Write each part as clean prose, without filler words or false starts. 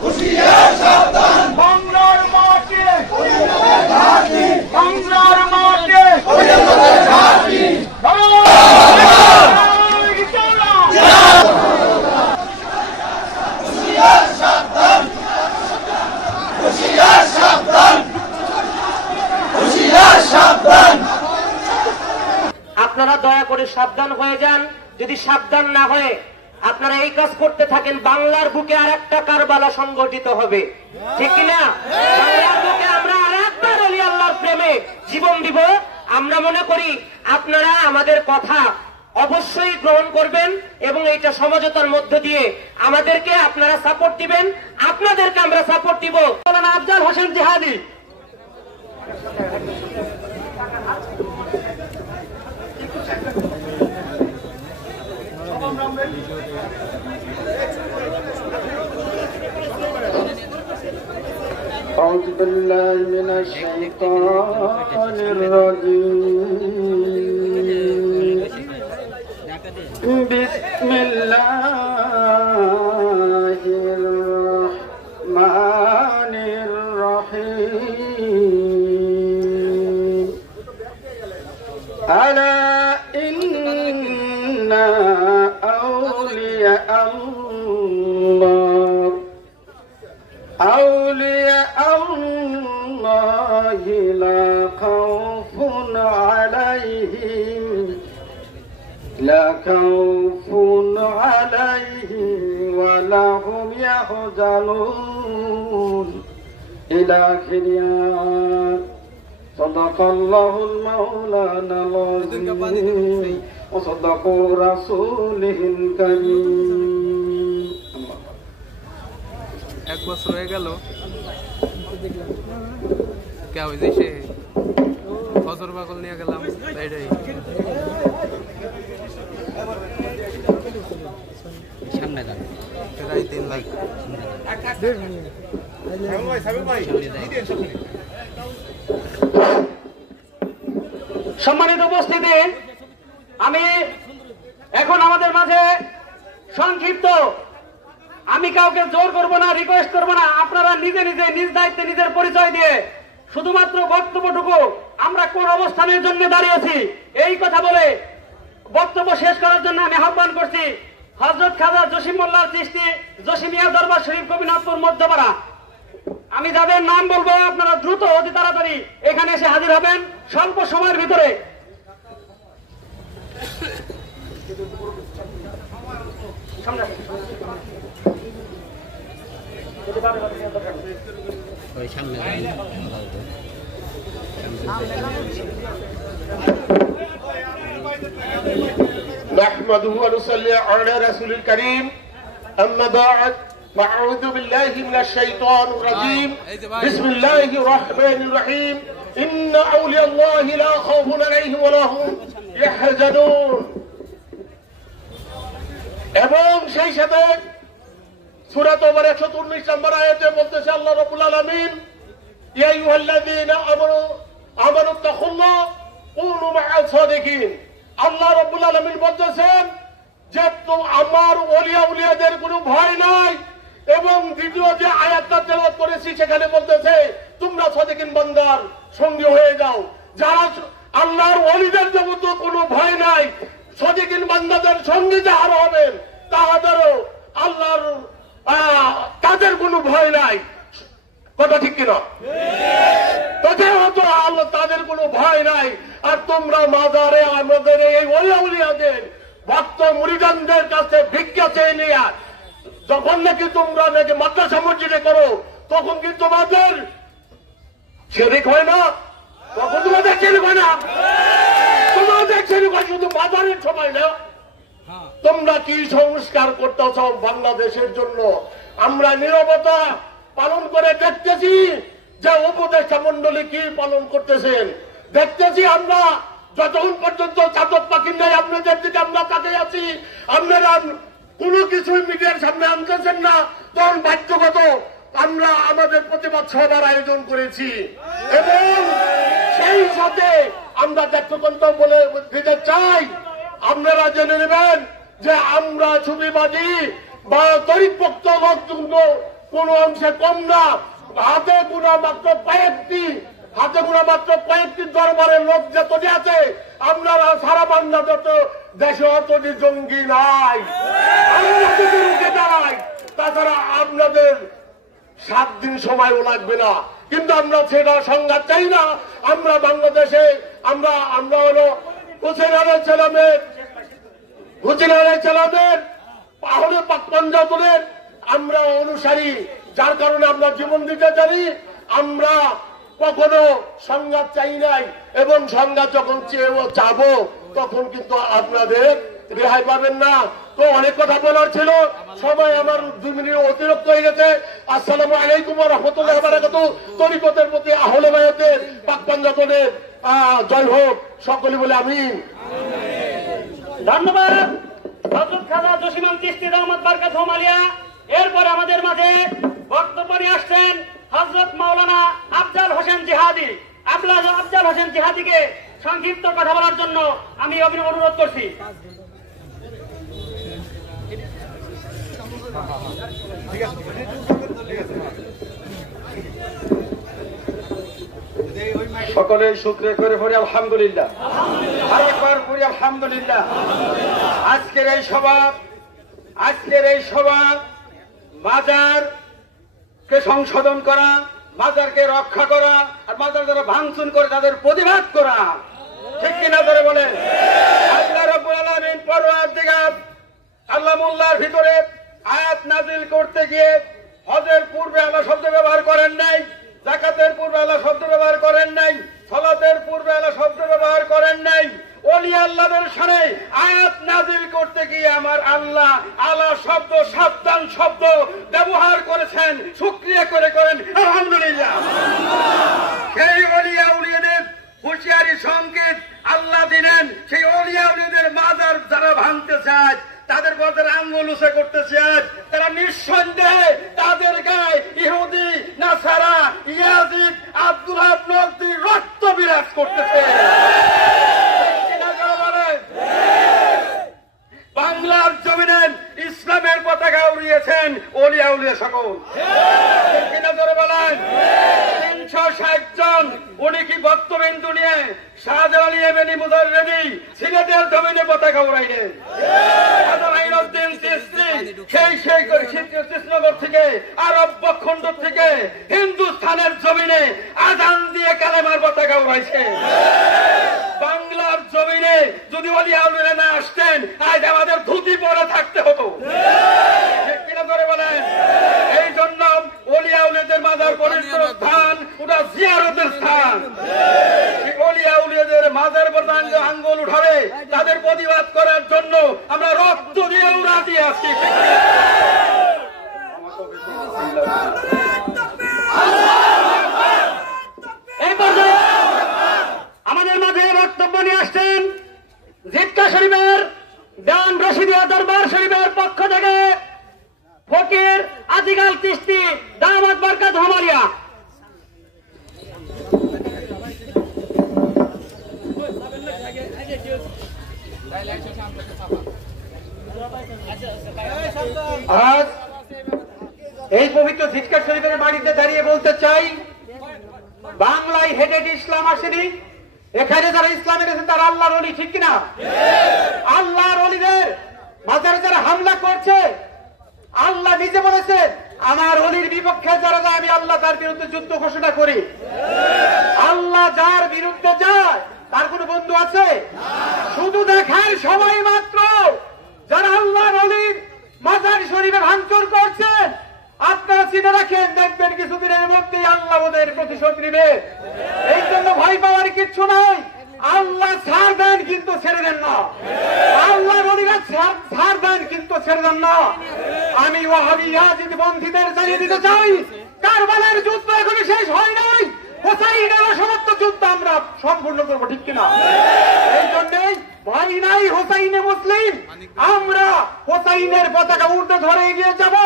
হুঁশিয়ার সাবধান, বাংলার মাটি বাংলার মাটি ঘাঁটি। হুঁশিয়ার সাবধান, হুঁশিয়ার সাবধান, হুঁশিয়ার সাবধান। আপনারা দয়া করে সাবধান হয়ে যান। যদি সাবধান না হয়ে আপনারা এই কাজ করতে থাকেন, বাংলার বুকে আর একটা কারবালা সংগঠিত হবে, ঠিক কিনা? বাংলার বুকে আমরা আর একবার ওলি আল্লাহর প্রেমে জীবন দিব। আমরা মনে করি আপনারা আমাদের কথা অবশ্যই গ্রহণ করবেন এবং এইটা সমঝোতার মধ্য দিয়ে আমাদেরকে আপনারা সাপোর্ট দিবেন, আপনাদেরকে আমরা সাপোর্ট দিব। আফজাল হোসেন জিহাদি। أعوذ بالله من الشيطان الرجيم بسم الله الرحمن الرحيم ألا إن أولياء الله لا خوف عليهم ولا هم يحزنون إلى آخر صدق الله المولانا العظيم وصدق رسوله الكريم এক বছর হয়ে গেল কে হয়েছে সে ফজর পাগল নিয়ে গেলাম এটাই সামনে যান প্রায় 3 লাখ সম্মানিত উপস্থিতি, আমি এখন আমাদের মাঝে সংক্ষিপ্ত, আমি কাউকে জোর করব না, রিকোয়েস্ট করব না, আপনারা নিজে নিজে নিজ দায়িত্বে নিজের পরিচয় দিয়ে শুধুমাত্র বক্তব্যটুকু আমরা কোন অবস্থানের জন্য দাঁড়িয়েছি এই কথা বলে বক্তব্য শেষ করার জন্য আমি আহ্বান করছি হযরত খাজা জসিম মোল্লার চিশতি জসিমিয়া দরবার শরীফ গোপীনাথপুর মধ্যপাড়া। আমি যাদের নাম বলবো আপনারা দ্রুত অতি তাড়াতাড়ি এখানে এসে হাজির হবেন স্বল্প সময়ের ভিতরে। نحمده ونصلي على رسول الكريم أما بعد فأعوذ بالله من الشيطان الرجيم بسم الله الرحمن الرحيم إن أولياء الله لا خوف عليهم ولا هم يحزنون এবং সেই সাথে সূরা তওবার 119 নম্বর আয়াতে বলতেছে আল্লাহ রাব্বুল আলামিন ইয়া আইয়ুহাল্লাযীনা আমানুত্তাকুল্লাহ কুনু মা'আস সাদিকিন। আল্লাহ রাব্বুল আলামিন বলতেছেন যে আমার ওলিয়াদের কোনো ভয় নাই, এবং দ্বিতীয় যে আয়াতটা তেলাওয়াত করেছি সেখানে বলতেছে তোমরা সাদিকিন বান্দার সঙ্গী হয়ে যাও। যারা আল্লাহর ওলিদের জগতে কোনো ভয় নাই, সাদিকিন বান্দাদের সঙ্গে যারা হবেন তাদেরও আল্লাহর তাদের কোনো ভয় নাই। কথা ঠিক কিনা? আল্লাহ তাদের কোনো ভয় নাই। আর তোমরা মাজারে আমাদের এই ওলিয়াদের ভক্ত মুরিদানদের কাছে ভিক্ষা চেয়ে নিয়ে যখন নাকি তোমরা নাকি মাদ্রাসা মসজিদে করো তখন কি তোমাদের শিরক হয় না? তখন তোমাদের শিরক হয় না? তোমাদের শিরক হয় শুধু মাজারের সময় না। তোমরা কি সংস্কার করতেছ বাংলাদেশের জন্য? আমরা নীরবতা পালন করে দেখতেছি যে উপদেষ্টা মন্ডলী কি পালন করতেছেন, দেখতেছি আমরা যতক্ষণ পর্যন্ত চাতক পাখি নাই আপনাদের দিকে আমরা তাকিয়ে আছি, আপনারা কোনো কিছুই মিডিয়ার সামনে আনতেছেন না, তখন বাধ্যগত আমরা আমাদের প্রতিবাদ সভার আয়োজন করেছি। এবং সেই সাথে আমরা দেখতে বলে দিতে চাই, আপনারা জেনে নেবেন যে আমরা ছবিবাদী বা তরিকপক্ত লোকজন কোন অংশে কম না। হাতে গুণা মাত্র কয়েকটি দরবারের লোক যতটি আছে, আমরা সারা বাংলাদেশ দেশে অতটি জঙ্গি নাই। আমরা যদি রুখে দাঁড়াই, তাছাড়া আপনাদের 7 দিন সময়ও লাগবে না। কিন্তু আমরা সেটা সংঘাত চাই না। আমরা বাংলাদেশে আমরা হলো হুসেন আলী ছেলেমেয়ের পাহাড়ে পাঞ্জাবের আমরা অনুসারী, যার কারণে আমরা জীবন দিতে জানি। আমরা কখনো সংঘাত চাই নাই, এবং সংঘাত যখন চাবো তখন কিন্তু আপনাদের রেহাই পাবেন না। তো অনেক কথা বলার ছিল, সবাই আমার 2 মিনিট অতিরিক্ত হয়ে গেছে। আসসালামু আলাইকুম ওয়া রাহমাতুল্লাহি ওয়া বারাকাতুহু। তরিকতের প্রতি আহলে বায়াতের পাক পাঞ্জাবের জয় হোক, সকলে বলে আমিন। ধন্যবাদ হযরত খাজা জসিম চিশতি দামাত বরকাতুহু আলিয়া। এরপর আমাদের মাঝে বক্তব্য নিয়ে আসছেন হযরত মাওলানা আফজাল হোসেন জিহাদি। আফজাল হোসেন জিহাদিকে সংক্ষিপ্ত কথা বলার জন্য আমি অনুরোধ করছি। সকলে শুকরিয়া করে পড়ি আলহামদুলিল্লাহ। আরেকবার পড়ি আলহামদুলিল্লাহ। আজকের এই সভা মাজারকে সংশোধন করা, মাজারকে রক্ষা করা, আর মাজার যারা ভাঙচুর করে তাদের প্রতিবাদ করা, ঠিক কিনা ধরে বলে। আল্লাহ রাব্বুল আলামিন পরওয়ারদিগার আল্লাহ মোল্লার ভিতরে আয়াত নাজিল করতে গিয়ে হজের পূর্বে আল্লাহ শব্দ ব্যবহার করেন নাই, যাকাতের পূর্বে আল্লাহ শব্দ ব্যবহার করেন নাই, সালাতের পূর্বে আল্লাহ শব্দ ব্যবহার করেন নাই। ওলি আল্লাহদের সামনে আয়াত নাজিল করতে গিয়ে আমার আল্লাহ আলা শব্দ, সাবধান শব্দ ব্যবহার করেছেন। শুকরিয়া করে করেন আলহামদুলিল্লাহ। সেই ওলিয়া উলিয়াদের হুঁশিয়ারি সংকেত আল্লাহ দিলেন। সেই ওলিয়া উলিয়াদের মাজার যারা ভাঙতে চায়, তাদের পথের আঙ্গুল উঁচে করতে চায়, তারা নিঃসন্দেহে তাদের গায়ে ইহুদি, নাসারা, ইয়াজিদ, আব্দুল্লাহ নকদি রক্ত বিরাজ করতেছে। বাংলার জমিনে ইসলামের পতাকা উড়িয়েছেন ওলিয়া উলিয়া সকল। কিনা ধরে বলেন 360 জন। উনি কি বক্তবিন্দু নিয়ে শাহজালাল ইয়েমেনি মুজাররেদি সিলেটের জমিনে পতাকা উড়াইলেন। সেই কৃষ্ণনগর থেকে আরব ভূখণ্ড থেকে হিন্দুস্থানের জমিনে আজান দিয়ে কালেমার পতাকা উড়াইছে। বাংলার জমিনে যদি ওলিয়া উলিয়া না আসতেন, আজ আমাদের ধুতি পরে থাকতে হতো। কিনা ধরে বলেন। এই জন্য ওলিয়া উলিয়াদের মাজার পবিত্র স্থান, ওটা জিয়ারতের স্থান। ওলিয়া উলিয়াদের মাজার পর্যন্ত আঙ্গুল উঠাবে, তাদের প্রতিবাদ করার জন্য আমরা রক্ত দিয়ে উড়া দিয়ে আসছি। এই পর্যায়ে আমাদের মাঝে বক্তব্য নিয়ে আসছেন জিক্কা শরীফের ডান রশিদিয়া দরবার শরীফের পক্ষ থেকে ফকির আজিগাল চিশতি দামাত বরকাতুহু আলিয়া। আজ এই পবিত্র জিক্কা শরীফের বাড়িতে দাঁড়িয়ে বলতে চাই, বাংলায় হেডেড ইসলাম আসেনি। এখানে যারা ইসলামের এসেছে তারা আল্লাহর ওলি, ঠিক কিনা? আল্লাহর ওলিদের মাজারে যারা হামলা করছে, আল্লাহ নিজে বলেছেন আমার ওলির বিপক্ষে যারা যায় আমি আল্লাহ তার বিরুদ্ধে যুদ্ধ ঘোষণা করি। আল্লাহ যার বিরুদ্ধে যায় তার কোন বন্ধু আছে? শুধু দেখার সময় মাত্র যারা আল্লাহর ওলির মাজার শরীফে ভাঙচুর করছেন, আপনারা চিনে রাখেন, দেখবেন কিছুদিনের মধ্যেই আল্লাহ ওদের প্রতিশোধ নিবে। এই জন্য ভয় পাওয়ার কিচ্ছু নাই। আল্লাহ ছাড় দেন কিন্তু ছেড়ে দেন না। আল্লাহ নবীরা ছাড় দেন কিন্তু ছেড়ে দেন না। আমি ওয়াহাবি ইয়াজিদ বন্ধীদের জানিয়ে দিতে চাই, কারবালার যুদ্ধ এখনো শেষ হয় নাই। হোসাইনের সমস্ত যুদ্ধ আমরা সম্পূর্ণ করবো, ঠিক কিনা? এই জন্যই ভয় নাই, হোসাইনে মুসলিম। আমরা হোসাইনের পতাকা উঠতে ধরে এগিয়ে যাব।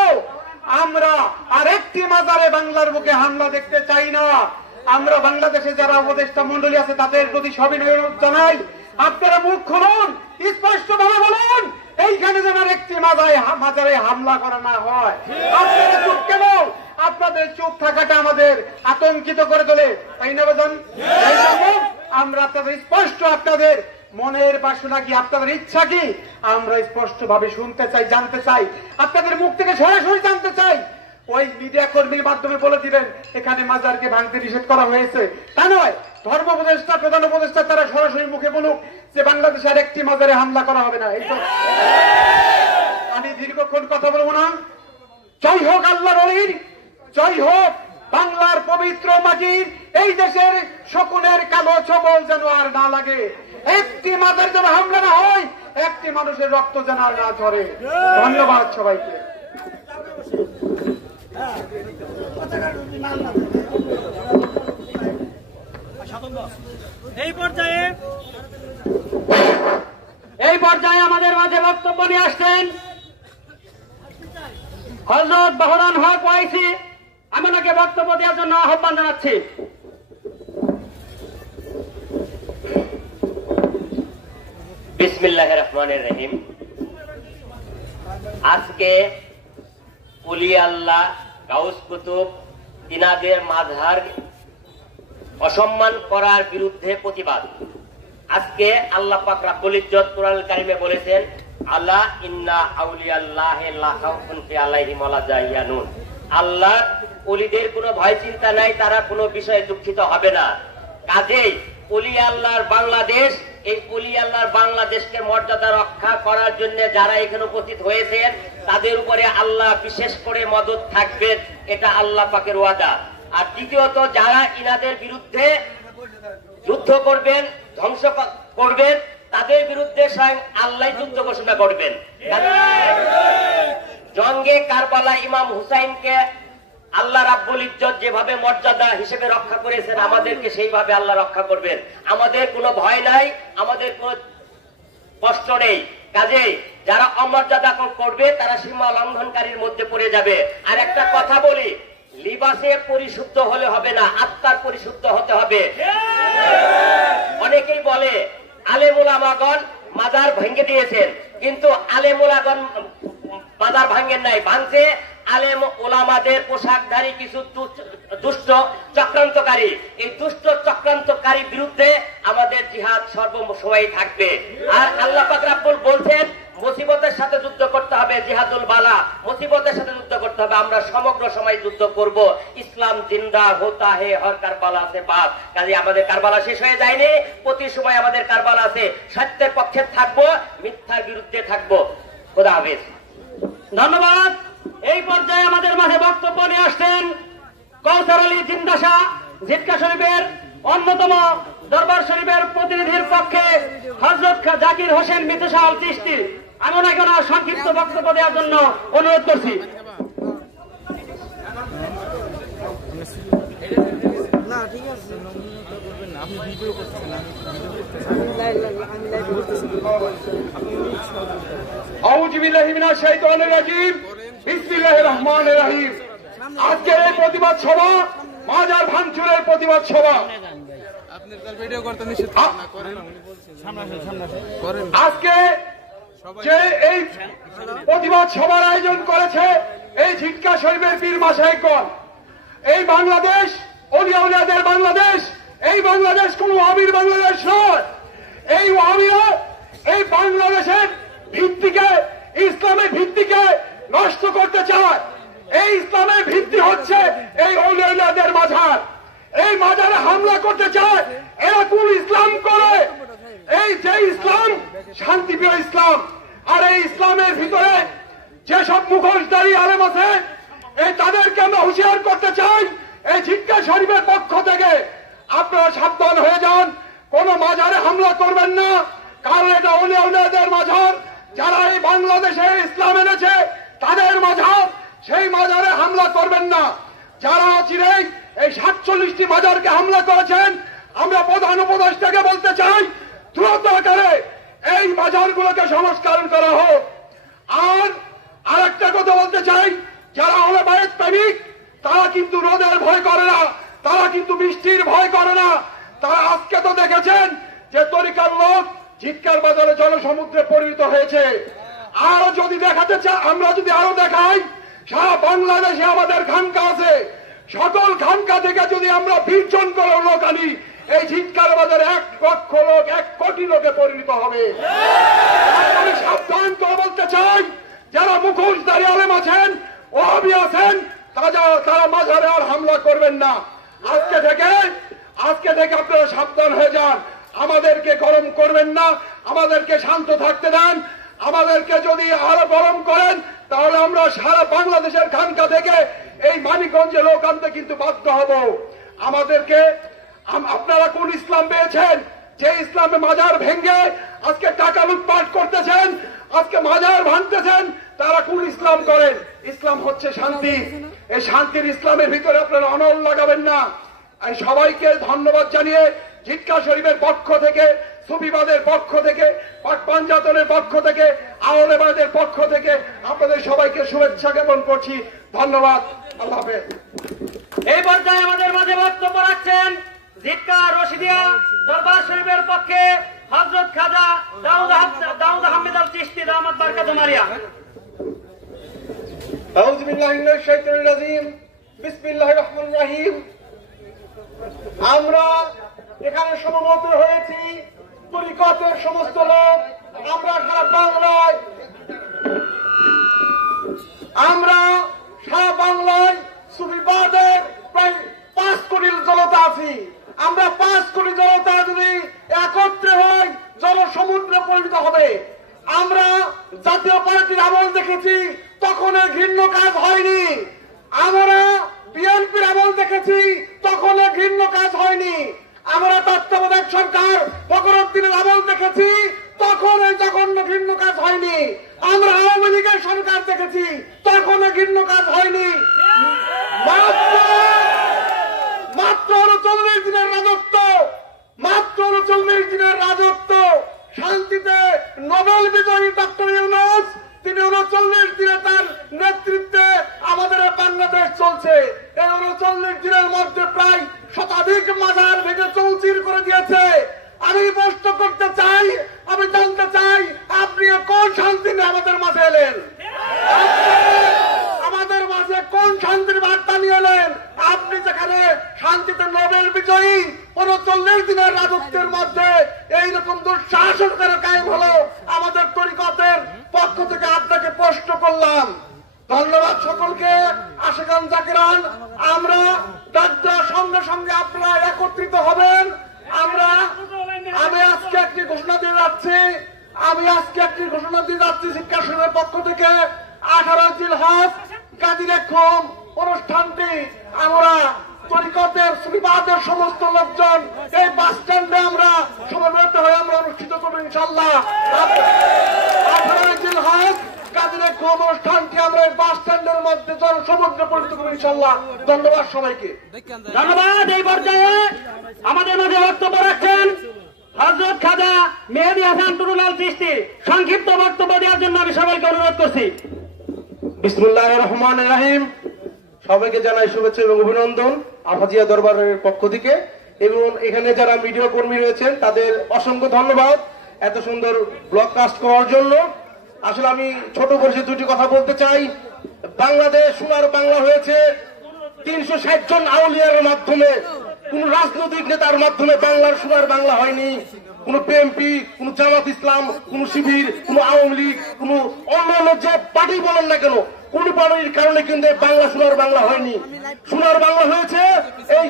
আমরা আরেকটি মাজারে বাংলার বুকে হামলা দেখতে চাই না। আমরা বাংলাদেশে যারা উপদেষ্টা মন্ডলী আছে তাদের প্রতি সবিনয় জানাই, আপনারা মুখ খুলুন, স্পষ্ট ভাবে বলুন এইখানে যেন একটি মাজারে হামলা করা না হয়। আপনারা চুপ কেন? চুপ থাকাটা আমাদের আতঙ্কিত করে তোলে, তাই না বাজান? এই জন্য আমরা আপনাদের স্পষ্ট, আপনাদের মনের বাসনা কি, আপনাদের ইচ্ছা কি, আমরা স্পষ্ট ভাবে শুনতে চাই, জানতে চাই, আপনাদের মুখ থেকে সরাসরি জানতে চাই। ওই মিডিয়া কর্মীর মাধ্যমে বলে দিবেন এখানে মাজারকে ভাঙতে নিষেধ করা হয়েছে, তা নয়। ধর্ম উপদেষ্টা, প্রধান উপদেষ্টা তারা সরাসরি মুখে বলুক যে বাংলাদেশে আর একটি মাজারে হামলা করা হবে না। এই তো আমি দীর্ঘক্ষণ কথা বলবো না। জয় হোক আল্লাহর ওলির, জয় হোক বাংলার পবিত্র মাটির। এই দেশের শকুনের কালো ছবল যেন আর না লাগে, একটি মাজার যেন হামলা না হয়, একটি মানুষের রক্ত যেন আর না ঝরে। ধন্যবাদ সবাইকে। এই পর্যায়ে আমাদের মাঝে বক্তব্য নিয়ে আসছেন হযরত বাহরান হক ওয়াইসি। আমি ওনাকে বক্তব্য দেওয়ার জন্য আহ্বান জানাচ্ছি। বিসমিল্লাহির রহমানির রহিম। আজকে ওলি আল্লাহ, গাউস কুতুব, ইনাদের মাঝার অসম্মান করার বিরুদ্ধে প্রতিবাদ। আজকে আল্লাহ পাক রব্বুল ইজ্জত কুরআনুল কারীমে বলেছেন, আলা ইন্না আউলিয়াল্লাহি লা খাউফুন আলাইহিম ওয়া লা ইয়াহজানুন। আল্লাহ ওলিদের কোনো ভয় চিন্তা নাই, তারা কোনো বিষয়ে দুঃখিত হবে না। কাজেই ওলি আল্লাহর বাংলাদেশ, এই ওলি আল্লাহর বাংলাদেশকে মর্যাদা রক্ষা করার জন্য যারা এখানে উপস্থিত হয়েছেন তাদের উপরে আল্লাহ বিশেষ করে মদদ থাকবেন, এটা আল্লাহ পাকের ওয়াদা। আর দ্বিতীয়ত যারা ইনাদের বিরুদ্ধে যুদ্ধ করবেন, ধ্বংস করবেন, তাদের বিরুদ্ধে স্বয়ং আল্লাহ যুদ্ধ ঘোষণা করবেন। জঙ্গে কারবালা ইমাম হুসাইনকে আল্লাহ রাব্বুল ইজ্জত যেভাবে মর্যাদা হিসেবে রক্ষা করেছেন, আমাদেরকে সেইভাবে আল্লাহ রক্ষা করবেন। আমাদের কোনো ভয় নাই, আমাদের কোনো কষ্ট নেই। কাজেই যারা অমর্যাদা করবে তারা সীমা লঙ্ঘনকারীর মধ্যে পড়ে যাবে। আর একটা কথা বলি, লিবাসে পরিশুদ্ধ হলে হবে না, আত্মার পরিশুদ্ধ হতে হবে। অনেকেই বলে আলেম উলামাগণ মাজার ভেঙে দিয়েছেন, কিন্তু আলেম উলামাগণ মাজার ভাঙেন নাই, ভাঙছে আলেম ওলামাদের পোশাকধারী কিছু দুষ্ট চক্রান্তকারী। এই দুষ্ট চক্রান্তকারী বিরুদ্ধে আমাদের জিহাদ সর্বসময় থাকবে। আর আল্লাহ পাক রব্বুল বলছেন মুসিবতের সাথে যুদ্ধ করতে হবে, জিহাদুল বালা, মুসিবতের সাথে যুদ্ধ করতে হবে। আমরা সমগ্র সময় যুদ্ধ করব। ইসলাম জিন্দা হোতা হে হর কারবালা সে বাদ। কাজে আমাদের কারবালা শেষ হয়ে যায়নি, প্রতি সময় আমাদের কারবালা আছে। সত্যের পক্ষে থাকবো, মিথ্যার বিরুদ্ধে থাকবো। খোদা হাফেজ। ধন্যবাদ। এই পর্যায়ে আমাদের মাঝে বক্তব্য নিয়ে আসছেন কৌসার আলী জিন্দাশা, জিটকা শরীফের অন্যতম দরবার শরীফের প্রতিনিধির পক্ষে হযরত জাকির হোসেন মিতুশা আল চিশতি। আমি ওনাকে ওনার সংক্ষিপ্ত বক্তব্য দেওয়ার জন্য অনুরোধ করছি। আউযু বিল্লাহি মিনাশ শাইতানির রাজিম। বিসমিল্লাহির রহমানির রহিম। আজকের এই প্রতিবাদ সভা মাজার ভাঙচুরের প্রতিবাদ সভা। আজকে যে এই প্রতিবাদ সভার আয়োজন করেছে এই ঝিটকা শরীফের পীর মাশায়েখগণ, এই বাংলাদেশ ওলিয়া উলিয়াদের বাংলাদেশ, এই বাংলাদেশ কোন ওয়াহাবির বাংলাদেশ নয়। এই ওয়াহাবিরা এই বাংলাদেশের ভিত্তিকে, ইসলামের ভিত্তিকে নষ্ট করতে চায়। এই ইসলামের ভিত্তি হচ্ছে এই ওলিয়া উলিয়াদের মাজার। এই মাজারে হামলা করতে চায়। এরা কোন ইসলাম করে? এই যে ইসলাম শান্তিপ্রিয় ইসলাম। আর এই ইসলামের ভিতরে যেসব মুখোশধারী আলেম আছে, এই তাদেরকে আমরা হুঁশিয়ার করতে চাই। এই ঝিটকা শরীফের পক্ষ থেকে আপনারা সাবধান হয়ে যান, কোন মাজারে হামলা করবেন না, কারণ এটা ওলিয়া উলিয়াদের মাজার। যারা এই বাংলাদেশে ইসলাম এনেছে তাদের মাজার, সেই মাজারে হামলা করবেন না। যারা অচিরেই এই 47টি মাজারকে হামলা করেছেন, আমরা প্রধান উপদেষ্টাকে বলতে চাই দ্রুত আকারে এই মাজারগুলোকে সংস্কার করা হোক। আর আরেকটা কথা বলতে চাই, যারা আহলে বায়াত প্রেমিক তারা কিন্তু রোদের ভয় করে না, তারা কিন্তু বৃষ্টির ভয় করে না। তারা আজকে তো দেখেছেন যে তরিকার লোক ঝিটকার বাজারে জনসমুদ্রে পরিণত হয়েছে। আরো যদি দেখাতে চাই, আমরা যদি আরো দেখাই, সারা বাংলাদেশে আমাদের খানকা আছে, সকল খানকা থেকে যদি আমরা 20 জন করে লোক আনি, এই ঝিটকার বাজারে 1 লক্ষ লোক 1 কোটি লোকে পরিণত হবে। আমি সাবধান করে বলতে চাই, যারা মুখোশধারী আলেম আছেন, ওহাবি আছেন, তারা মাজারে আর হামলা করবেন না। আজকে থেকে আপনারা সাবধান হয়ে যান। আমাদেরকে গরম করবেন না, আমাদেরকে শান্ত থাকতে দেন। আমাদেরকে যদি আরো গরম করেন, তাহলে আমরা সারা বাংলাদেশের খানকা থেকে এই মানিকগঞ্জে লোক আনতে কিন্তু বাধ্য হব। আমাদেরকে আপনারা কোন ইসলাম পেয়েছেন? যে ইসলামে মাজার ভেঙ্গে আজকে টাকা লুটপাট করতেছেন, আজকে মাজার ভাঙতেছেন, তারা কোন ইসলাম করেন? ইসলাম হচ্ছে শান্তি। এই শান্তির ইসলামের ভিতরে আপনারা অনল লাগাবেন না। আমি সবাইকে ধন্যবাদ জানিয়ে ঝিটকা শরীফের পক্ষ থেকে, সুফিবাদের পক্ষ থেকে, পাক পাঞ্জাতনের পক্ষ থেকে, আওলেবাদের পক্ষ থেকে আপনাদের সবাইকে শুভেচ্ছা জ্ঞাপন করছি। ধন্যবাদ। আল্লাহ হাফেজ। এই পর্যায়ে আমাদের মাঝে বক্তব্য রাখছেন ঝিটকা রশিদিয়া দরবার শরীফের পক্ষে হযরত খাজা দাউদ আহমেদ আল চিশতি দামাত বরকাতুহু মারিয়া। আউযু বিল্লাহি মিনাশ শাইতানির রাজিম। বিসমিল্লাহির রহমানির রহিম। আমরা এখানে সমবেত হয়েছি তরিকতের সমস্ত লোক। আমরা সারা বাংলায় সুফিবাদের প্রায় 5 কোটি জনতা আছি। আমরা 5 কোটি জনতা যদি একত্রে হই, জনসমুদ্রে পরিণত হবে। আমরা জাতীয় পার্টির আমল দেখেছি, তখন ঘৃণ্য কাজ হয়নি। আমরা বিএনপির আমল দেখেছি, তখন ঘৃণ্য কাজ হয়নি। আমরা তত্ত্বাবধায়ক সরকার ফখরুদ্দিনের আমল দেখেছি, তখন এই জঘন্য ঘৃণ্য কাজ হয়নি। আমরা আওয়ামী লীগের সরকার দেখেছি, তখন ঘৃণ্য কাজ হয়নি। মাত্র 39 দিনের রাজত্ব, মাত্র 39 দিনের রাজত্ব। শান্তিতে নোবেল বিজয়ী ডক্টর ইউনূস, তিনি 39 দিনে তার নেতৃত্বে আমাদের বাংলাদেশ চলছে। এই 39 দিনের মধ্যে প্রায় শতাধিক মাজার ভেঙে চৌচির করে দিয়েছে। আমি প্রশ্ন করতে চাই, আমি জানতে চাই, আপনি কোন শান্তি নিয়ে আমাদের মাঝে এলেন? আমাদের মাঝে কোন শান্তির বার্তা নিয়ে এলেন? আপনি যেখানে শান্তিতে নোবেল বিজয়ী 39 দিনের রাজত্বের মধ্যে এইরকম দুঃশাসন করে কায়েম হলো, আমাদের তরিকতের পক্ষ থেকে আপনাকে প্রশ্ন করলাম। ধন্যবাদ সকলকে। আশিকান জাকিরান, আমরা ডাক্তার সঙ্গে সঙ্গে আপনারা একত্রিত হবেন। আমি আজকে একটি ঘোষণা দিয়ে যাচ্ছি, শিক্ষা সংসদের পক্ষ থেকে 18 জিলহজ গাজীরেখম অনুষ্ঠানটি আমরা তরিকতের সুফিবাদের সমস্ত লোকজন এই বাস স্ট্যান্ডে আমরা সমবেত হয়ে আমরা অনুষ্ঠিত করবো ইনশাআল্লাহ। 18 জিলহজ গাজীরেখম অনুষ্ঠানটি আমরা এই বাস স্ট্যান্ডের মধ্যে জনসমুদ্রে পরিণত করবো ইনশাআল্লাহ। ধন্যবাদ সবাইকে। ধন্যবাদ। এই পর্যায়ে আমাদের মাঝে বক্তব্য রাখছেন হযরত খাজা মেহেদী হাসান টুটুল আল চিশতি। সংক্ষিপ্ত বক্তব্য দেওয়ার জন্য আমি সবাইকে অনুরোধ করছি। বিসমিল্লাহির রহমানির রহিম। সবাইকে জানাই শুভেচ্ছা এবং অভিনন্দন আফাজিয়া দরবারের পক্ষ থেকে, এবং এখানে যারা মিডিয়া কর্মী রয়েছেন তাদের অসংখ্য ধন্যবাদ এত সুন্দর ব্লডকাস্ট করার জন্য। আসলে আমি ছোট করে 2টি কথা বলতে চাই। বাংলাদেশ সোনার বাংলা হয়েছে 360 জন আউলিয়ার মাধ্যমে, কোন রাজনৈতিক নেতার মাধ্যমে বাংলার সোনার বাংলা হয়নি। কোন বিএনপি, কোন জামাত ইসলাম, কোন শিবির, কোন আওয়ামী লীগ, কোন অন্যান্য যে পার্টি বলেন না কেন, কোন পার্টির কারণে কিন্তু বাংলা সোনার বাংলা হয়নি। সোনার বাংলা হয়েছে এই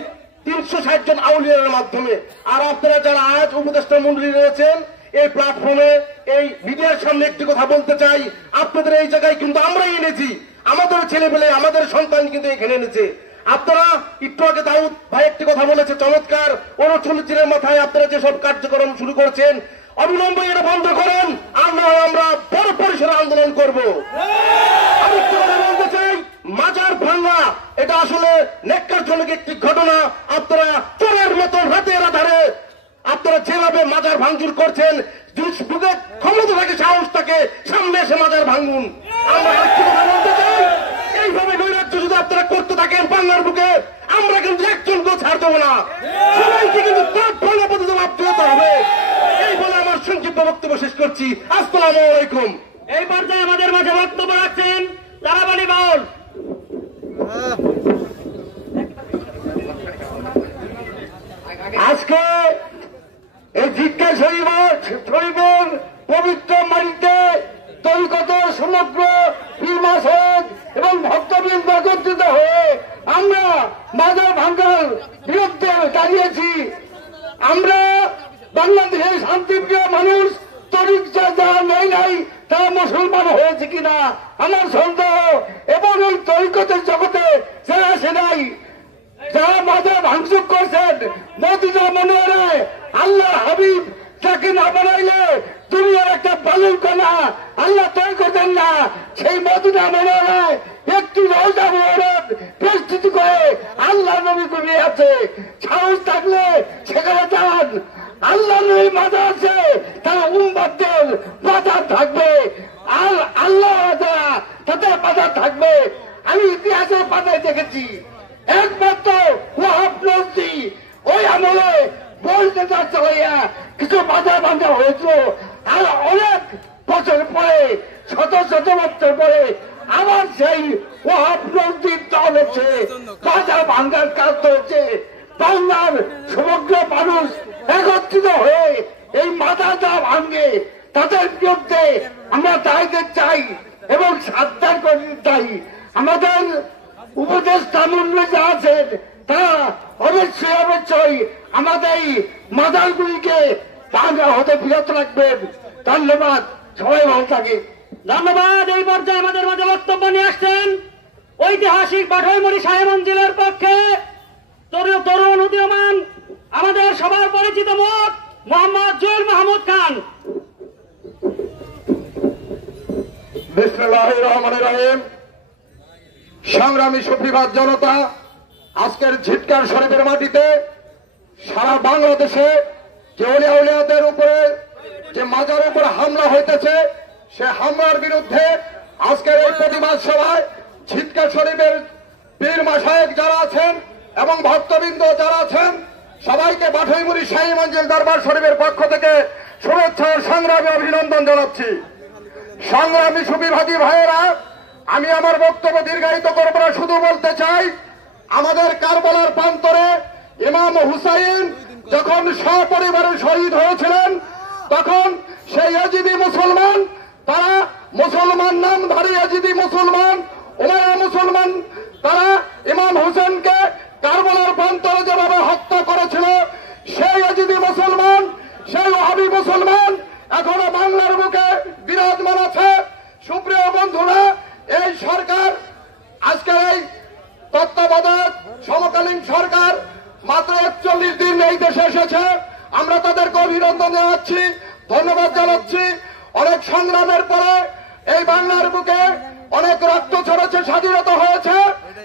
360 জন আউলিয়ার মাধ্যমে। আর আপনারা যারা আজ উপদেষ্টা মন্ডলী রয়েছেন এই প্ল্যাটফর্মে, এই মিডিয়ার সামনে একটি কথা বলতে চাই, আপনাদের এই জায়গায় কিন্তু আমরাই এনেছি, আমাদের ছেলেমেলে, আমাদের সন্তান কিন্তু এখানে এনেছে। আপনারা একটু আগে দাউদ ভাই একটি কথা বলেছে চমৎকার, 39 দিনের মাথায় আপনারা যেসব কার্যক্রম শুরু করছেন, অবিলম্বে এটা বন্ধ করেন, আমরা বড় পরিসরে আন্দোলন করব। আমি একটু কথা বলতে চাই, মাজার ভাঙা এটা আসলে ন্যাক্কারজনক একটি ঘটনা। আপনারা চোরের মতো রাতের আধারে আপনারা যেভাবে মাজার ভাঙচুর করছেন, বুকে ক্ষমতা থাকে, সাহস থাকে, সামনে এসে মাজার ভাঙুন। আমরা আরেকটি কথা বলতে চাই, এইভাবে নৈরাজ্য যদি আপনারা করতে থাকেন বাংলার বুকে, আমরা কিন্তু একজনকেও ছাড় দেবো না, সবাইকে কিন্তু তার ভাঙা পদ্ধতি লাভ দিতে হবে। এই বলে আমার সংক্ষিপ্ত বক্তব্য শেষ করছি। আসসালামু আলাইকুম। এই পর্যায়ে আমাদের মাঝে বক্তব্য রাখছেন তারাবালী বাউল। আজকে এই জিজ্ঞাসা শরীফের পবিত্র মাটিতে তরিকতের সমগ্র পীর মাসেদ এবং ভক্তবৃন্দ একত্রিত হয়ে আমরা মাজার ভাঙ্গার বিরুদ্ধে দাঁড়িয়েছি। আমরা বাংলাদেশের শান্তিপ্রিয় মানুষ, তরিক যারা নাই তারা মুসলমান হয়েছে কিনা আমার সন্দেহ, এবং এই তরিকতের জগতে যারা আসে নাই, যারা মাজার ভাঙচুর করছেন, মদিনা মনোয়ারে আল্লাহ হাবিব তাকে না বানাইলে দুনিয়ার একটা বালুর কণা আল্লাহ তৈরি করতেন না। সেই মদিনা মনোয়ারায় একটি রোজা মোহরত প্রস্তুতি করে আল্লাহ নবী ঘুমিয়ে আছে। সাহস থাকলে সেখানে যান। আল্লাহ নবী মাথা আছে, তার উম্মতদের মাথা থাকবে, আর আল্লাহ যারা তাদের মাথা থাকবে। আমি ইতিহাসের পাতায় দেখেছি একমাত্র ওয়াহাব নজরী ওই আমলে বলতে চালাইয়া কিছু বাজার বাঁধা হয়েছিল, আর অনেক বছর পরে শত বছর পরে আবার সেই ওয়াহাব নজরীর দল হচ্ছে, বাজার ভাঙ্গার কাজ হচ্ছে। বাংলার সমগ্র মানুষ একত্রিত হয়ে এই মাথাটা ভাঙ্গে তাদের বিরুদ্ধে আমরা দাঁড়াতে চাই এবং সাবধান করতে চাই। আমাদের উপদেষ্টা মন্ডলী যা আছেন তারা অবশ্যই আমাদের এই মাজারগুলিকে ভাঙ্গা হতে বিরত রাখবেন। ধন্যবাদ, সবাই ভালো থাকে। ধন্যবাদ। এই পর্যায়ে আমাদের মাঝে বক্তব্য নিয়ে আসছেন ঐতিহাসিক বাঘৈমুড়ি শাহী মঞ্জিলের পক্ষে তরুণ উদীয়মান আমাদের সবার পরিচিত মুখ মোহাম্মদ জুয়েল মাহমুদ খান। বিসমিল্লাহির রহমানির রহিম। সংগ্রামী সুফিবাদ জনতা, আজকের ঝিটকার শরীফের মাটিতে সারা বাংলাদেশে যে আউলিয়াদের উপরে যে মাজারের উপরে হামলা হইতেছে, সে হামলার বিরুদ্ধে আজকের এই প্রতিবাদ সভায় ঝিটকার শরীফের পীর মাশায়েখ যারা আছেন এবং ভক্তবৃন্দ যারা আছেন সবাইকে বাঘৈমুড়ি শাহী মঞ্জিল দরবার শরীফের পক্ষ থেকে শুভেচ্ছা ও সংগ্রামী অভিনন্দন জানাচ্ছি। সংগ্রামী সুফিবাদী ভাইয়েরা, আমি আমার বক্তব্য দীর্ঘায়িত করব না, শুধু বলতে চাই আমাদের কারবালার প্রান্তরে ইমাম হুসাইন যখন সপরিবারে শহীদ হয়েছিলেন, তখন সেই ইয়াজিদি মুসলমান, তারা মুসলমান নামধারী ইয়াজিদি মুসলমান, উমাইয়া মুসলমান, তারা ইমাম হুসেনকে কারবালার প্রান্তরে যেভাবে হত্যা করেছিল, সেই ইয়াজিদি মুসলমান, সেই ওয়াহাবি মুসলমান এখনো বাংলার বুকে বিরাজমান আছে। সুপ্রিয় বন্ধুরা, এই সরকার আজকের এই তত্ত্বাবধায়ক সমকালীন সরকার মাত্র 41 দিন এই দেশে এসেছে। আমরা তাদেরকে অভিনন্দন জানাচ্ছি, ধন্যবাদ জানাচ্ছি। অনেক সংগ্রামের পরে এই বাংলার বুকে অনেক রক্ত ঝরেছে, স্বাধীনতা হয়েছে,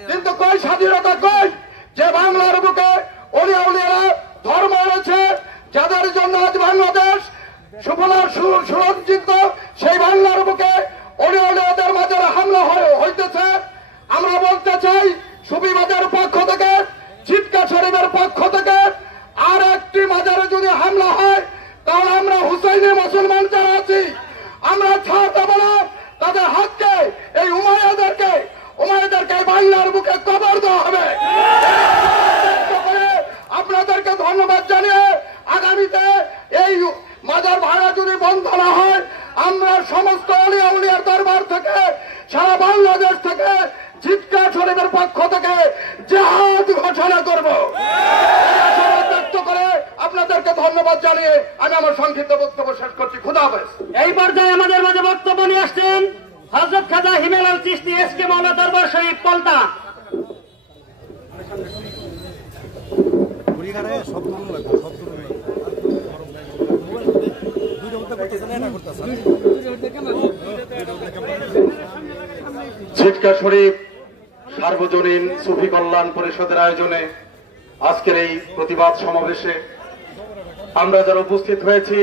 কিন্তু কই স্বাধীনতা কই? যে বাংলার বুকে অলি আউলিয়ারা ধর্ম রয়েছে, যাদের জন্য আজ বাংলাদেশ সুরঞ্জিত, সেই বাংলার বুকে অলি আউলিয়াদের মাঝে হামলা হইতেছে। আমরা বলতে চাই সুফিবাদের পক্ষ থেকে, ঝিটকা শরীফের পক্ষ থেকে আর একটি মাজারে যদি হামলা হয়, তাহলে আমরা হুসাইনি মুসলমান যারা আছি আমরা ছাড় দেব না। তাদের হাতকে এই উমাইয়াদেরকে বাংলার বুকে কবর দেওয়া হবে। আপনাদেরকে ধন্যবাদ জানিয়ে আগামীতে এই মাজার ভাড়া যদি বন্ধ না হয়, আমরা সমস্ত আউলিয়া উলিয়ার দরবার থেকে সারা বাংলাদেশ থেকে ঝিটকা শরীফের পক্ষ থেকে জিহাদ ঘোষণা করব। ব্যক্ত করে আপনাদেরকে ধন্যবাদ জানিয়ে আমি আমার সংক্ষিপ্ত বক্তব্য শেষ করছি। খুদা হাফেজ। এই পর্যায়ে আমাদের মাঝে বক্তব্য নিয়ে আসছেন হযরত খাজা হিমেলাল চিশতি এসকে মাওলা দরবার শরীফ পলতা। ঝিটকা শরীফ সার্বজনীন সুফি কল্যাণ পরিষদের আয়োজনে আজকের এই প্রতিবাদ সমাবেশে আমরা যারা উপস্থিত হয়েছি,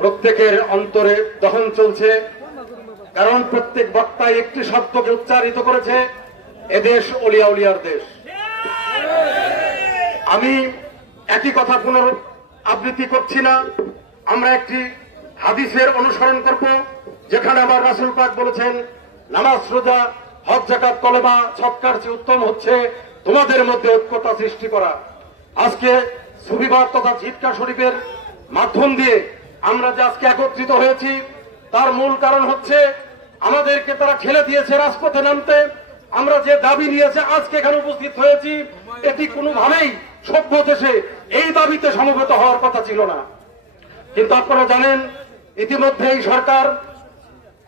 প্রত্যেকের অন্তরে দহন চলছে, কারণ প্রত্যেক বক্তায় একটি শব্দকে উচ্চারিত করেছে, এদেশ অলিয়া উলিয়ার দেশ। আমি একই কথা পুনরাবৃত্তি করছি না, আমরা একটি হাদিসের অনুসরণ করব, যেখানে আমার রাসূল পাক বলেছেন, নামাজ, রোজা, হজ, যাকাত, কলেমা, সৎকার চেয়ে উত্তম হচ্ছে তোমাদের মধ্যে ঐক্যতা সৃষ্টি করা। আজকে সুফিবাদ তথা ঝিটকা শরীফের মাধ্যম দিয়ে আমরা যে আজকে একত্রিত হয়েছি, তার মূল কারণ হচ্ছে আমাদেরকে তারা ঠেলে দিয়েছে রাজপথে নামতে। আমরা যে দাবি নিয়েছে আজকে এখানে উপস্থিত হয়েছি, এটি কোনোভাবেই সভ্য দেশে এই দাবিতে সমবেত হওয়ার কথা ছিল না। কিন্তু আপনারা জানেন, ইতিমধ্যে এই সরকার,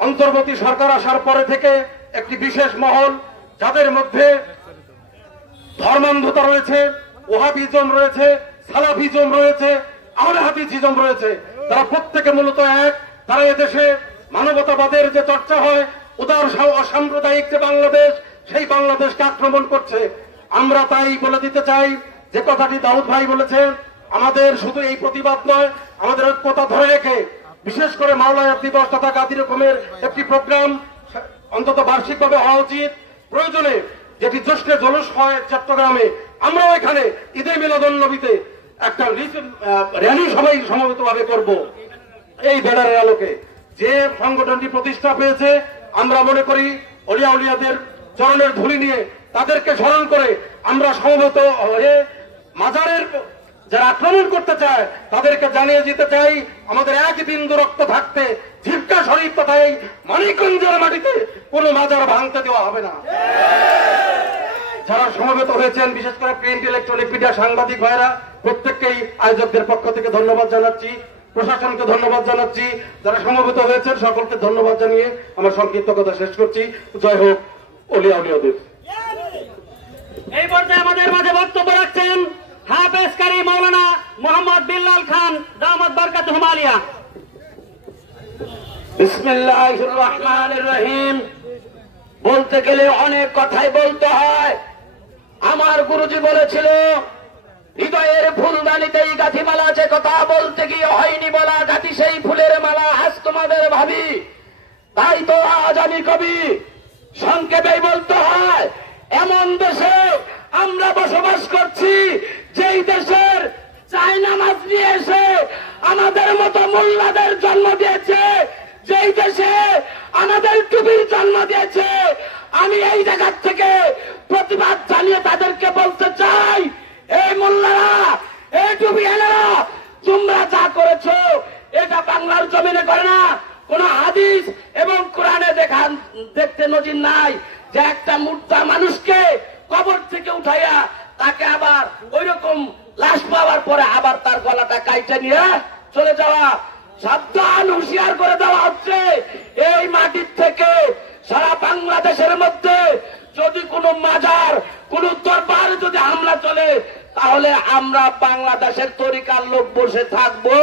অন্তর্বর্তী সরকার আসার পরে থেকে একটি বিশেষ মহল, যাদের মধ্যে ধর্মান্ধতা রয়েছে, ওহাবিজম রয়েছে, সালাফিজম রয়েছে, আহলে হাদিসিজম রয়েছে, তারা প্রত্যেকে মূলত এক। তারা এদেশে মানবতাবাদের যে চর্চা হয়, উদার অসাম্প্রদায়িক যে বাংলাদেশ, সেই বাংলাদেশকে আক্রমণ করছে। আমরা তাই বলে দিতে চাই, যে কথাটি দাউদ ভাই বলেছে, আমাদের শুধু এই প্রতিবাদ নয়, আমাদের ঐক্যতা ধরে রেখে বিশেষ করে মাওলানা দিবস তথা গাদি রকমের একটি প্রোগ্রাম অন্তত বার্ষিকভাবে হওয়া উচিত। প্রয়োজনে যেটি জ্যৈষ্ঠে জলুস হয় চট্টগ্রামে, আমরাও এখানে ঈদে মিলাদুন্নবীতে একটা র্যালি সবাই সমবেতভাবে করব। এই ব্যানারের আলোকে যে সংগঠনটি প্রতিষ্ঠা পেয়েছে, আমরা মনে করি অলিয়া উলিয়াদের চরণের ধুলি নিয়ে তাদেরকে স্মরণ করে আমরা সমবেত হয়ে মাজারের যারা আক্রমণ করতে চায় তাদেরকে জানিয়ে দিতে চাই, আমাদের এক বিন্দু রক্ত থাকতে ঝিটকা শরীফ তথা এই মানিকগঞ্জের মাটিতে কোনো মাজার ভাঙতে দেওয়া হবে না। যারা সমবেত হয়েছেন, বিশেষ করে প্রিন্ট ইলেকট্রনিক মিডিয়া সাংবাদিক ভাইরা, প্রত্যেককেই আয়োজকদের পক্ষ থেকে ধন্যবাদ জানাচ্ছি, প্রশাসনকে ধন্যবাদ জানাচ্ছি। যারা সমবেত হয়েছেন সকলকে ধন্যবাদ জানিয়ে আমার সংক্ষিপ্ত কথা শেষ করছি। জয় হোক অলিয়া উলিয়াদের। এই পর্যায়ে আমাদের মাঝে বক্তব্য রাখছেন হাফেজ কারি মাওলানা মোহাম্মদ বিল্লাল খান দামাত বরকাতুহুম আলিয়া। বিসমিল্লাহির রহমানির রহিম। বলতে গেলে অনেক কথাই বলতে হয়। আমার গুরুজি বলেছিল, হৃদয়ের ফুলদানিতেই গাঁথি মালা আছে, কথা বলতে গিয়ে হয়নি বলা, গাঁথি সেই ফুলের মালা, আজ তোমাদের ভাবি। তাই তো আজ আমি কবি। সংক্ষেপেই বলতে হয়, এমন দেশে আমরা বসবাস করছি, যেই দেশের চায়না মাছ নিয়ে এসে আমাদের মতো মোল্লাদের জন্ম দিয়েছে, যেই দেশে আমাদের টুপির জন্ম দিয়েছে। আমি এই জায়গা থেকে প্রতিবাদ জানিয়ে তাদেরকে বলতে চাই, এই মোল্লারা, এই টুপিওয়ালারা, তোমরা যা করেছো এটা বাংলার জমিনে করে না। কোন হাদিস এবং কোরআনে দেখতে নজির নাই যে একটা মুর্দা মানুষকে কবর থেকে উঠাইয়া তাকে আবার ওই রকম লাশ পাওয়ার পরে আবার তার গলাটা কাইটা নিয়ে চলে যাওয়া। সাবধান, হুঁশিয়ার করে দেওয়া হচ্ছে, এই মাটির থেকে সারা বাংলাদেশের মধ্যে যদি কোনো মাজার, কোন দরবার যদি হামলা চলে, তাহলে আমরা বাংলাদেশের তরিকার লোক বসে থাকবো?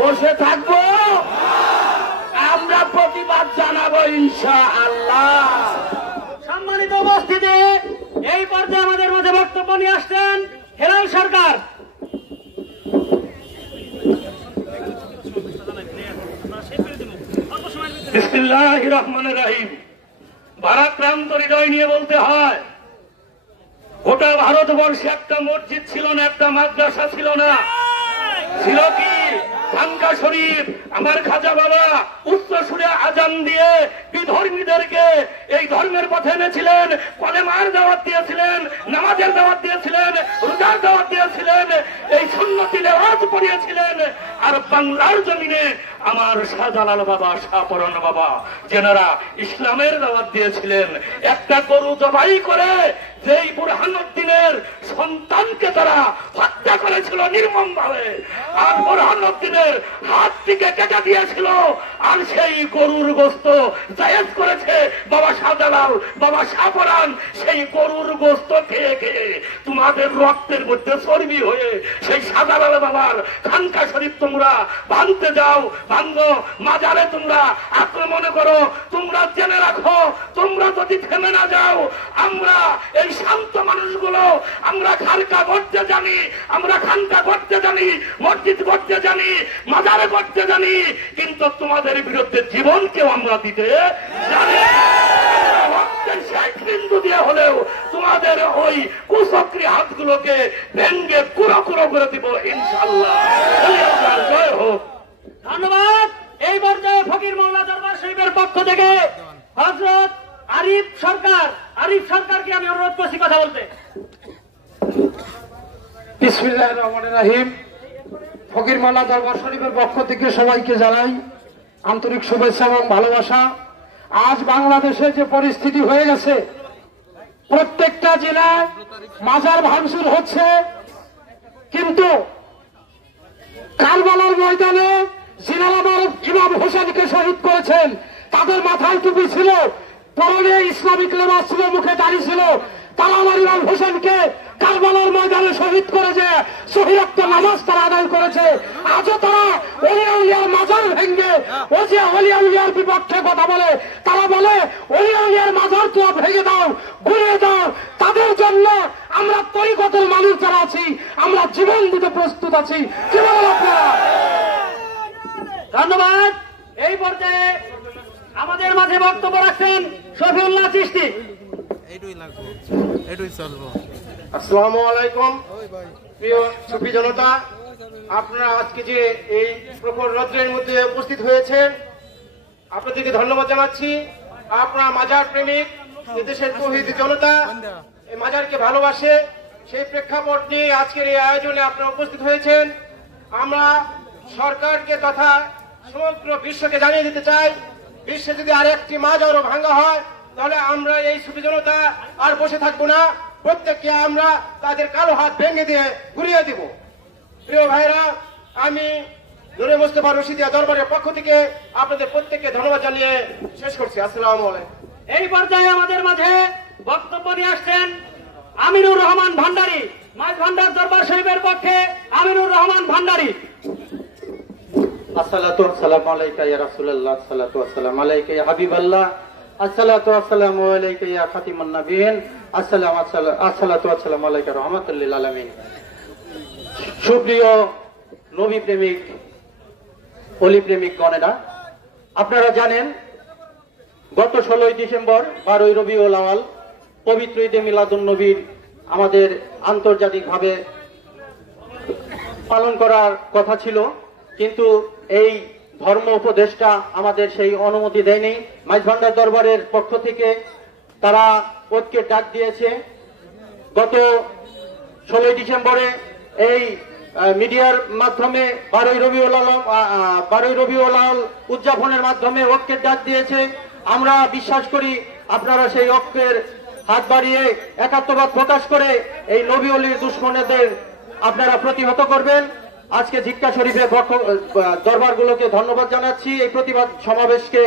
বসে থাকবো? আমরা প্রতিবাদ জানাবো ইনশাআল্লাহ। সম্মানিত উপস্থিতি, এই পর্যায়ে আমাদের মাঝে বক্তব্য নিয়ে আসছেন হেলাল সরকার। বিসমিল্লাহির রহমানির রহিম। ভারাক্রান্ত হৃদয় নিয়ে বলতে হয়, গোটা ভারতবর্ষে একটা মসজিদ ছিল না, একটা মাদ্রাসা ছিল না। ছিল কি? খানকা শরীফ। আমার খাজা বাবা উচ্চ সুরে আজান দিয়ে বিধর্মীদেরকে এই ধর্মের পথে এনেছিলেন, কলেমার দাওয়াত দিয়েছিলেন, নামাজের দাওয়াত দিয়েছিলেন, রোজার দাওয়াত দিয়েছিলেন, এই সুন্নতি লেওয়াজ পড়িয়েছিলেন। আর বাংলার জমিনে আমার শাহজালাল বাবা, শাহপরান বাবা, যেনারা ইসলামের দাওয়াত দিয়েছিলেন। একটা গরু জবাই করে যেই বুরহানুদ্দিনের সন্তানকে তারা হত্যা করেছিল নির্মম ভাবে, আর বুরহানুদ্দিনের হাতটিকে কেটে দিয়েছিল, আর সেই গরুর গোস্ত জায়েজ করেছে বাবা শাহজালাল, বাবা শাহপরান। সেই গরুর গোস্ত খেয়ে খেয়ে তোমাদের রক্তের মধ্যে চর্বি হয়ে সেই শাহজালাল বাবার খানকা শরীফ তোমরা ভাঙতে যাও, ভাঙ্গো, মাজারে তোমরা আক্রমণ করো। তোমরা জেনে রাখো, তোমরা যদি থেমে না যাও, আমরা এই শান্ত মানুষগুলো, আমরা খানকা করতে জানি, আমরা খানকা করতে জানি, মসজিদ করতে জানি, মাজারে করতে জানি, কিন্তু তোমাদের বিরুদ্ধে জীবনকেও আমরা দিতে জানি। রক্তের শেষ বিন্দু দিয়ে হলেও তোমাদের ওই কুচক্রী হাতগুলোকে ভেঙ্গে কুড়ো কুড়ো করে দিব ইনশাআল্লাহ। জয় হোক। ধন্যবাদ। এই পর্যায়ে ফকির মোল্লা দরবার শরীফের পক্ষ থেকে হযরত আরিফ সরকারকে আমি অনুরোধ করছি কথা বলতে। বিসমিল্লাহির রহমানির রহিম। ফকির মোল্লা দরবার শরীফের পক্ষ থেকে সবাইকে জানাই আন্তরিক শুভেচ্ছা এবং ভালোবাসা। আজ বাংলাদেশে যে পরিস্থিতি হয়ে গেছে, প্রত্যেকটা জেলায় মাজার ভাঙচুর হচ্ছে, কিন্তু কারবালার ময়দানে জিনালাবার ইমাম হোসেনকে শহীদ করেছেন, তাদের মাথায় টুপি ছিল, পরনে ইসলামিক লেবাস ছিল, মুখে দাড়ি ছিল, তারা আমার ইমাম হোসেনকে কারবালার ময়দানে শহীদ করে যে শহীদত্ব নামাজ তারা আদায় করেছে। আজও তারা ওলিয়া উলিয়ার মাজার ভেঙে ও যে ওলিয়া উলিয়ার বিপক্ষে কথা বলে, তারা বলে ওলিয়া উলিয়ার মাজার তো ভেঙে দাও, ঘুরে দাও। তাদের জন্য আমরা তরিকতের মানুষ যারা আছি, আমরা জীবন দিতে প্রস্তুত আছি। জীবন ধন্যবাদ। এই পর্যায়ে আমাদের মাঝে বক্তব্য রাখছেন শফিউল্লাহ চিশতি। এইটুই লাগবো, এইটুই চলবো। আসসালামু আলাইকুম প্রিয় সুফি জনতা, আপনারা আজকে যে এই প্রখর রৌদ্রের মধ্যে উপস্থিত হয়েছেন, আপনাদেরকে ধন্যবাদ জানাচ্ছি। আপনারা মাজার প্রেমিক, এদেশের তৌহিদি জনতা এই মাজারকে ভালোবাসে, সেই প্রেক্ষাপট নিয়ে আজকের এই আয়োজনে আপনারা উপস্থিত হয়েছেন। আমরা সরকারকে তথা সমগ্র বিশ্বকে জানিয়ে দিতে চাই, বিশ্বে যদি আর একটি মাজারও ভাঙা হয়, তাহলে আমরা এই সুফি জনতা আর বসে থাকবো না, প্রত্যেককে আমরা তাদের কালো হাত ভেঙে দিয়ে ঘুরিয়ে দিব। প্রিয় ভাইরা, আমি নূরে মুস্তাফা রশিদিয়া দরবারের পক্ষ থেকে আপনাদের প্রত্যেককে ধন্যবাদ জানিয়ে শেষ করছি। আসসালামু আলাইকুম। এই পর্যায়ে আমাদের মাঝে বক্তব্য নিয়ে আসছেন আমিনুর রহমান ভান্ডারী। মাঝ ভান্ডার দরবার শরীফের পক্ষে আমিনুর রহমান ভান্ডারী। আসসালাতু ওয়াসসালামু আলাইকা ইয়া রাসূলুল্লাহ, আসসালাতু ওয়াসসালামু আলাইকা ইয়া হাবিবাল্লাহ, আসসালাতু ওয়াসসালামু আলাইকা ইয়া খাতিমুন নাবিয়িন, আসসালাতু ওয়াসসালামু আলাইকা রাহমাতুল লিল আলামিন। সুপ্রিয় নবী প্রেমিক, অলি প্রেমিক গণেরা, আপনারা জানেন গত 16ই ডিসেম্বর 12ই রবিউল আওয়াল পবিত্র ঈদে মিলাদুন নবীর আমাদের আন্তর্জাতিকভাবে পালন করার কথা ছিল, কিন্তু এই ধর্ম উপদেষ্টা আমাদের সেই অনুমতি দেয়নি। মাইজভান্ডার দরবারের পক্ষ থেকে তারা ঐক্যের ডাক দিয়েছে। গত 16ই ডিসেম্বরে এই মিডিয়ার মাধ্যমে 12ই রবিউল আওয়াল উদযাপনের মাধ্যমে ঐক্যের ডাক দিয়েছে। আমরা বিশ্বাস করি আপনারা সেই ঐক্যের হাত বাড়িয়ে একাত্মবাদ প্রকাশ করে এই নবী ওলির দুশমনেদের আপনারা প্রতিহত করবেন। আজকে জিক্কা শরীফের দরবারগুলোকে ধন্যবাদ জানাচ্ছি। এই প্রতিবাদ সমাবেশকে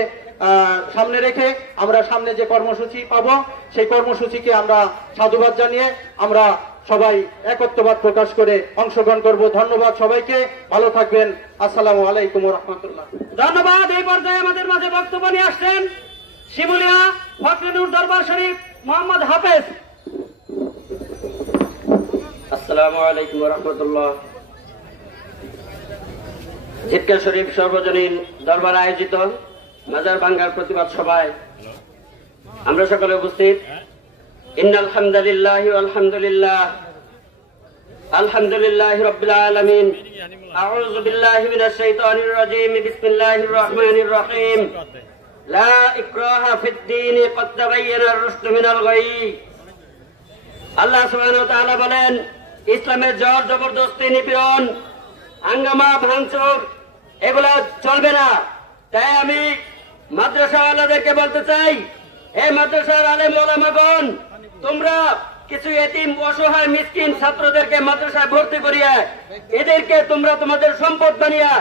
সামনে রেখে আমরা সামনে যে কর্মসূচি পাবো, সেই কর্মসূচিকে আমরা সাধুবাদ জানিয়ে আমরা সবাই একত্ববাদ প্রকাশ করে অংশগ্রহণ করব। ধন্যবাদ সবাইকে, ভালো থাকবেন। আসসালামু আলাইকুম ওয়া রাহমাতুল্লাহ। ধন্যবাদ। এই পর্যায়ে আমাদের মাঝে বক্তব্য নিয়ে আসছেন শিমুলিয়া ফখরুল দরবার শরীফ মোহাম্মদ হাফেজ। আসসালামু আলাইকুম ওয়া রাহমাতুল্লাহ। জিক্কা শরীফ সর্বজনীন দরবার আয়োজিত মাজার ভাঙ্গার প্রতিবাদ সভায় আমরা সকলে উপস্থিত। ইন্নাল হামদুলিল্লাহি ওয়াল হামদুলিল্লাহ, আলহামদুলিল্লাহি রাব্বিল আলামিন, আউযু বিল্লাহি মিনাশ শাইতানির রাজীম, বিসমিল্লাহির রহমানির রহিম, লা ইকরাহা ফিদ দীন, ক্বাদ তাবায়্যানার রুশদু মিনাল গায়y। আল্লাহ সুবহানাহু ওয়া তাআলা বলেন, ইসলামের জোর জবরদস্তি, নিপীড়ন, হাঙ্গামা, ভাঙচুর এগুলা চলবে না। তাই আমি মাদ্রাসাওয়ালাদেরকে বলতে চাই, এই মাদ্রাসার আলেম ওলামাগণ, তোমরা কিছু এতিম অসহায় মিসকিন ছাত্রদেরকে মাদ্রাসায় ভর্তি করিয়া এদেরকে তোমরা তোমাদের সম্পদ বানিয়া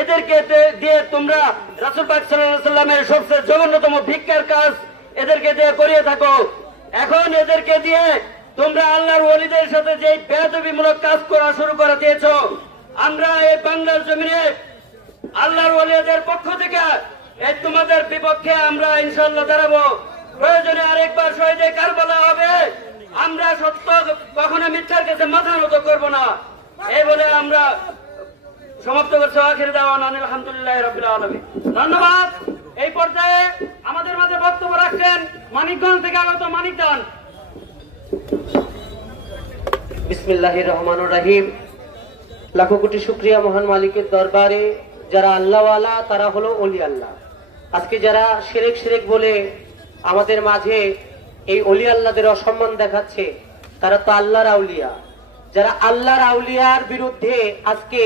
এদেরকে দিয়ে তোমরা রাসূল পাক সাল্লাল্লাহু আলাইহি ওয়াসাল্লামের সবচেয়ে জঘন্যতম ভিক্ষার কাজ এদেরকে দিয়ে করিয়ে থাকো। এখন এদেরকে দিয়ে তোমরা আল্লাহর ওলিদের সাথে যে বেয়াদবিমূলক কাজ করা শুরু করে দিয়েছো, আমরা এই বাংলার জমিনে আল্লাহর ওলিদের পক্ষ থেকে এই তোমাদের বিপক্ষে আমরা ইনশাআল্লাহ দাঁড়াবো। প্রয়োজনে আরেকবার শহীদে কারবালা হবে। আমরা সত্য কখনো মিথ্যার কাছে মাথা নত করবো না, এই বলে আমরা সমাপ্ত করছি। আখির দাওয়ানা আলহামদুলিল্লাহি রাব্বিল আলামিন। ধন্যবাদ। এই পর্যায়ে আমাদের মাঝে বক্তব্য রাখছেন মানিকগঞ্জ থেকে আগত মানিকদান। বিসমিল্লাহির রহমানির রহিম। লাখো কোটি শুকরিয়া মহান মালিকের দরবারে। যারা আল্লাহওয়ালা তারা হলো ওলি আল্লাহ। আজকে যারা শিরক বলে আমাদের মাঝে এই ওলি আল্লাহদের অসম্মান দেখাচ্ছে, তারা তো আল্লাহর আউলিয়া। যারা আল্লাহর আউলিয়ার বিরুদ্ধে আজকে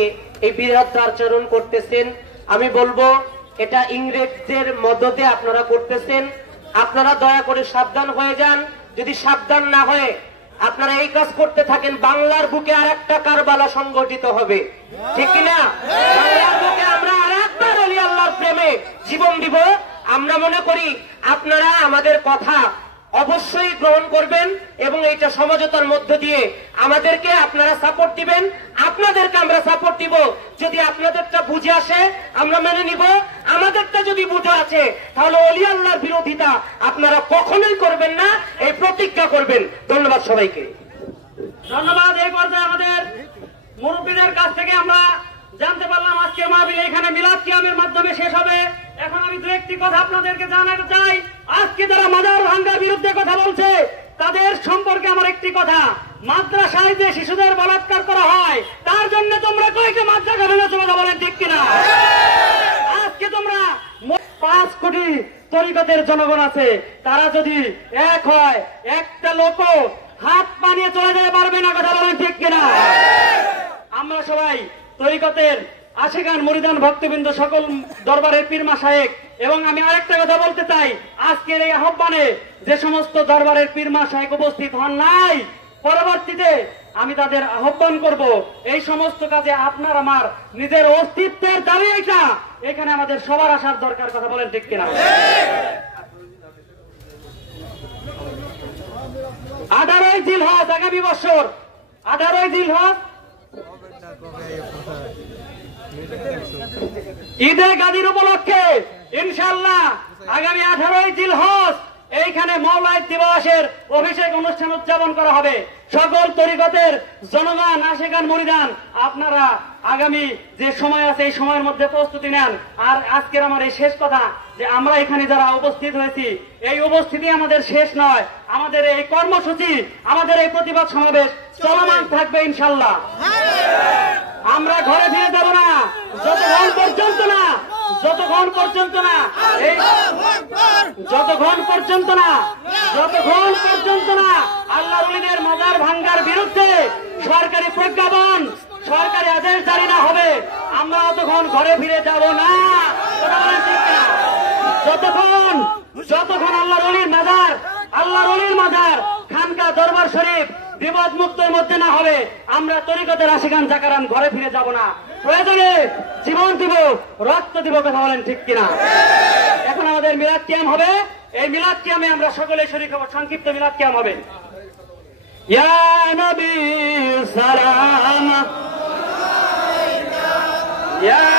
এই বিরাট আচরণ করতেছেন, আমি বলবো এটা ইংরেজদের মদতে আপনারা করতেছেন। আপনারা দয়া করে সাবধান হয়ে যান। যদি সাবধান না হয়ে আপনারা এই কাজ করতে থাকেন, বাংলার বুকে আর একটা কারবালা সংগঠিত হবে, ঠিক কিনা? বাংলার বুকে আমরা আর একবার ওলি আল্লাহর প্রেমে জীবন দিব। আমরা মনে করি আপনারা আমাদের কথা অবশ্যই গ্রহণ করবেন এবং এইটা সমঝোতার মধ্য দিয়ে আমাদেরকে আপনারা সাপোর্ট দিবেন, আপনাদেরকে আমরা সাপোর্ট দিব। যদি আপনাদেরটা বুঝে আসে আমরা মেনে নিব, আমাদেরটা যদি বুঝে আছে তাহলে ওলি আল্লাহর বিরোধিতা আপনারা কখনোই করবেন না, এই প্রতিজ্ঞা করবেন। ধন্যবাদ সবাইকে। ধন্যবাদ। এই পর্যায়ে আমাদের মুরব্বীদের কাছ থেকে আমরা জানতে পারলাম আজকে মাহফিল এখানে মিলাদ কিয়ামের মাধ্যমে শেষ হবে। এখন আমি দু একটি কথা আপনাদেরকে জানাতে চাই। আজকে যারা মাজার ভাঙ্গার বিরুদ্ধে কথা বলছে তাদের সম্পর্কে আমার একটি কথা, মাদ্রাসায় যে শিশুদের বলাৎকার করা হয় তার জন্য তোমরা কয়েকটা মাদ্রাসা ভেঙেছো, কথা বলেন ঠিক কিনা? আজকে তোমরা 5 কোটি তরিকতের জনগণ আছে, তারা যদি এক হয়, একটা লোক হাত পানিয়ে চলে যেতে পারবে না, কথা বলেন ঠিক কিনা? আমরা সবাই তরিকতের আশিকান মুরিদান ভক্তবৃন্দ সকল দরবারের পীর মাশায়েখ, এবং আমি আরেকটা কথা বলতে চাই, আজকের এই আহ্বানে যে সমস্ত দরবারের পীর মাশায়েখ উপস্থিত হন নাই, পরবর্তীতে আমি তাদের আহ্বান করব এই সমস্ত কাজে আপনার আমার নিজের অস্তিত্বের দাবি এটা, এখানে আমাদের সবার আসার দরকার, কথা বলেন ঠিক কিনা? 18ই জিলহজ আগামী বছর 18ই জিলহজ ঈদে গাদির উপলক্ষে ইনশাআল্লাহ আগামী 18ই জিলহজ এইখানে মওলাদ দিবসের অভিষেক অনুষ্ঠান উদযাপন করা হবে। সকল তরিকতের জনগণ, আশিকান মুরিদান, আপনারা আগামী যে সময় আছে এই সময়ের মধ্যে প্রস্তুতি নেন। আর আজকের আমার এই শেষ কথা যে আমরা এখানে যারা উপস্থিত হয়েছি, এই উপস্থিতি আমাদের শেষ নয়, আমাদের এই কর্মসূচি, আমাদের এই প্রতিবাদ সমাবেশ চলমান থাকবে ইনশাআল্লাহ। আমরা ঘরে ফিরে যাব না যতক্ষণ পর্যন্ত না আল্লাহ ওলিদের মাজার ভাঙ্গার বিরুদ্ধে সরকারি প্রজ্ঞাপন, সরকারি আদেশ জারি না হবে, আমরা অতক্ষণ ঘরে ফিরে যাব না। যতক্ষণ আল্লাহর ওলির মাজার খানকা দরবার শরীফ বিপদ মুক্তের মধ্যে না হবে, আমরা তরিকতের আশিকান জাকারান ঘরে ফিরে যাব না। প্রয়োজনে জীবন দিব, রক্ত দিব, কথা বলেন ঠিক কিনা? এখন আমাদের মিলাদ কিয়াম হবে। এই মিলাদ কিয়ামে আমরা সকলে শরীক হব। সংক্ষিপ্ত মিলাদ কিয়াম হবে। ইয়া নবী সালাম, ইয়া